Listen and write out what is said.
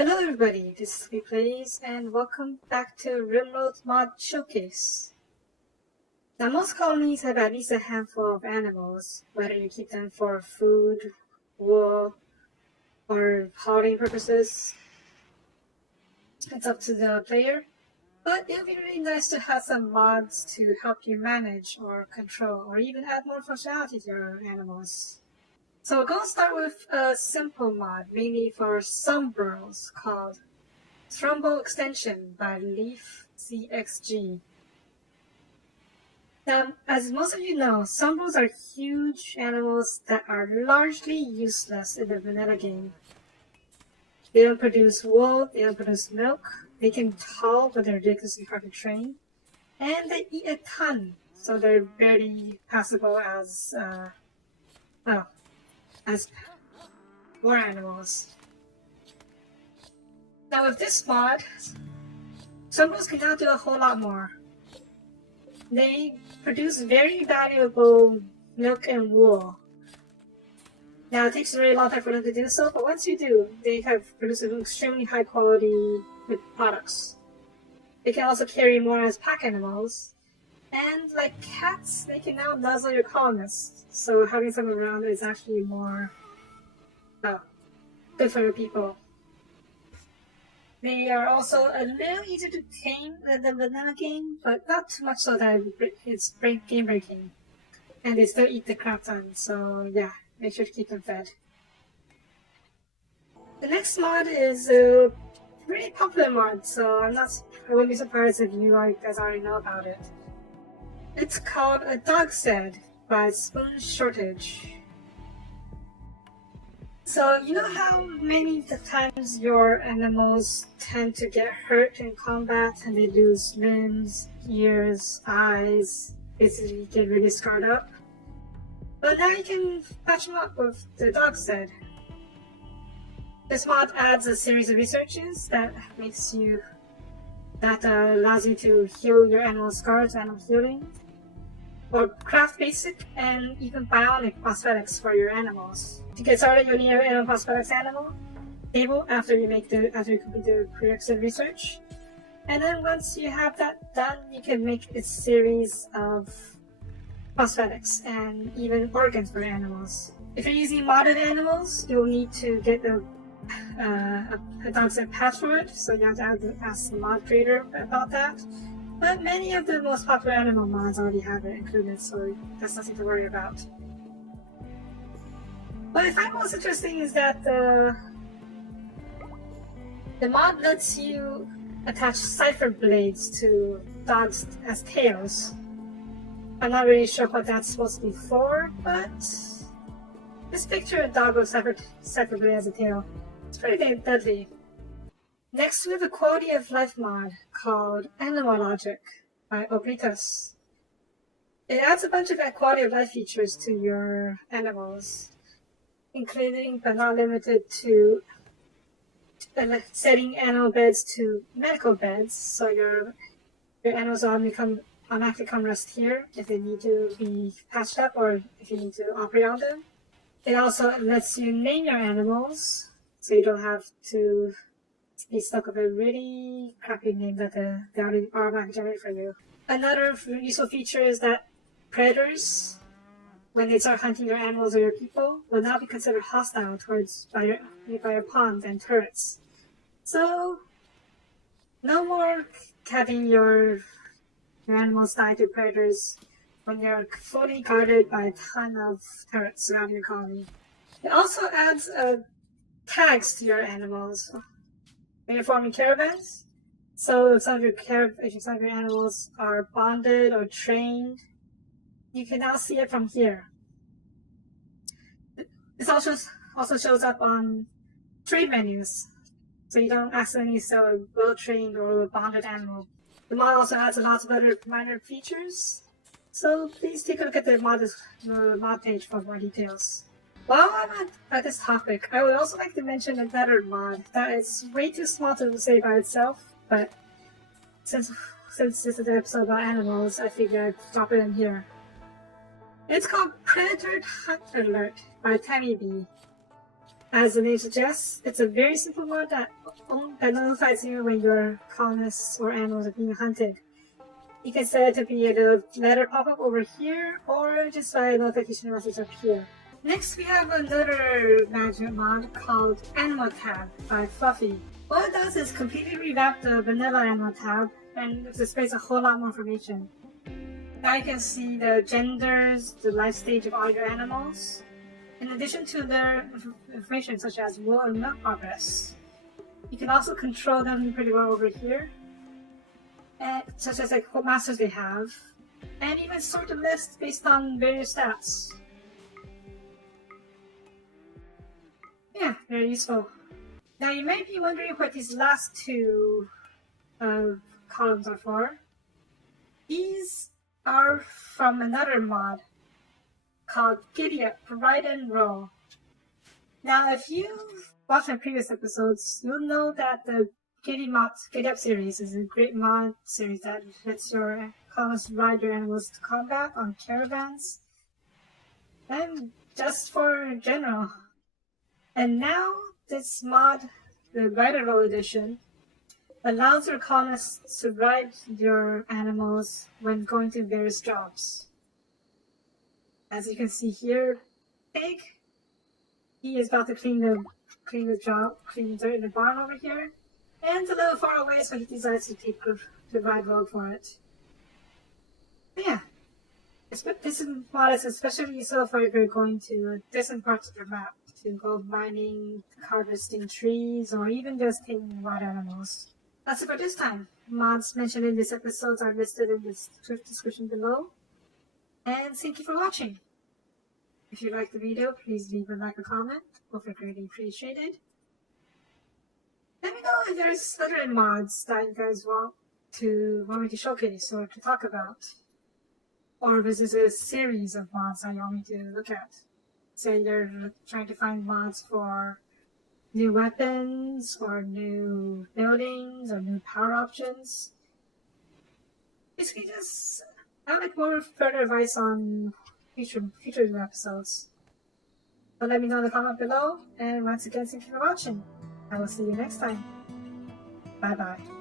Hello everybody, this is Replays and welcome back to RimWorld Mod Showcase. Now most colonies have at least a handful of animals, whether you keep them for food, wool, or hauling purposes. It's up to the player, but it would be really nice to have some mods to help you manage or control or even add more functionality to your animals. So we're going to start with a simple mod, mainly for some burrows, called Trumbull Extension by Leaf CXG. Now, as most of you know, sunburrows are huge animals that are largely useless in the vanilla game. They don't produce wool, they don't produce milk, they can haul but they're ridiculously hard to train, and they eat a ton, so they're barely passable as war animals. Now with this mod, sunburrows can now do a whole lot more. They produce very valuable milk and wool. Now it takes a really long time for them to do so, but once you do, they have produced extremely high quality products. They can also carry more as pack animals. And like cats, they can now nuzzle your colonists. So having some around is actually more good for your people. They are also a little easier to tame than the vanilla game, but not too much so that it's game breaking. And they still eat the crap ton, so yeah, make sure to keep them fed. The next mod is a pretty popular mod, so I wouldn't be surprised if you guys already know about it. It's called A Dog Said by Spoon Shortage. So you know how many times your animals tend to get hurt in combat and they lose limbs, ears, eyes, basically get really scarred up? But now you can patch them up with the Dog Said. This mod adds a series of researches that allows you to heal your animal scars, animal healing, or craft basic and even bionic prosthetics for your animals. To get started, you'll need an animal prosthetics table after you complete the prerequisite research. And then once you have that done, you can make a series of prosthetics and even organs for animals. If you're using modded animals, you'll need to get a Dog Said patch for it, so you have to ask the mod creator about that. But many of the most popular animal mods already have it included, so that's nothing to worry about. What I find most interesting is that the mod lets you attach cipher blades to dogs as tails. I'm not really sure what that's supposed to be for, but just picture a dog with cipher blade as a tail. It's pretty deadly. Next, we have a quality of life mod called Animal Logic by Oblitus. It adds a bunch of quality of life features to your animals, including but not limited to setting animal beds to medical beds, so your animals automatically come rest here if they need to be patched up or if you need to operate on them. It also lets you name your animals, so you don't have to be stuck with a really crappy name that they already automatically generate for you. Another useful feature is that predators, when they start hunting your animals or your people, will now be considered hostile by your pawns and turrets. So, no more having your animals die to predators when you're fully guarded by a ton of turrets surrounding your colony. It also adds tags to your animals when you're forming caravans. So if some of your animals are bonded or trained, you can now see it from here. This also shows up on trade menus, so you don't accidentally sell a well-trained or a bonded animal. The mod also adds a lot of other minor features, so please take a look at the mod page for more details. While I'm at this topic, I would also like to mention another mod that is way too small to say by itself, but since this is an episode about animals, I figured I'd drop it in here. It's called Predator Hunt Alert by Tammy B. As the name suggests, it's a very simple mod that notifies you when your colonists or animals are being hunted. You can set it to be a little letter pop-up over here, or just a notification message up here. Next, we have another magic mod called Animal Tab by Fluffy. What it does is completely revamp the vanilla Animal Tab and it displays a whole lot more information. Now you can see the genders, the life stage of all your animals, in addition to their information such as wool and milk progress. You can also control them pretty well over here, such as like what masters they have, and even sort the list based on various stats. Yeah, very useful. Now you might be wondering what these last two columns are for. These are from another mod called Giddy Up, Ride and Roll. Now if you've watched my previous episodes, you'll know that the Giddy Up series is a great mod series that lets your colonists ride your animals to combat on caravans and just for general. And now this mod, the Ride and Roll edition, allows your colonists to ride your animals when going to various jobs. As you can see here, Pig, he is about to clean the dirt in the barn over here, and it's a little far away, so he decides to take the ride road for it. But yeah, this mod is especially useful for if you're going to distant parts of your map to go mining, harvesting trees, or even just taming wild animals. That's it for this time. Mods mentioned in this episode are listed in the description below. And thank you for watching. If you liked the video, please leave a like or comment. Both are greatly appreciated. Let me know if there's other mods that you guys want me to showcase or to talk about. Or if this is a series of mods that you want me to look at. Say you're trying to find mods for new weapons, or new buildings, or new power options. Basically just, I would like more further advice on future episodes. So let me know in the comment below, and once again, thank you for watching. I will see you next time. Bye bye.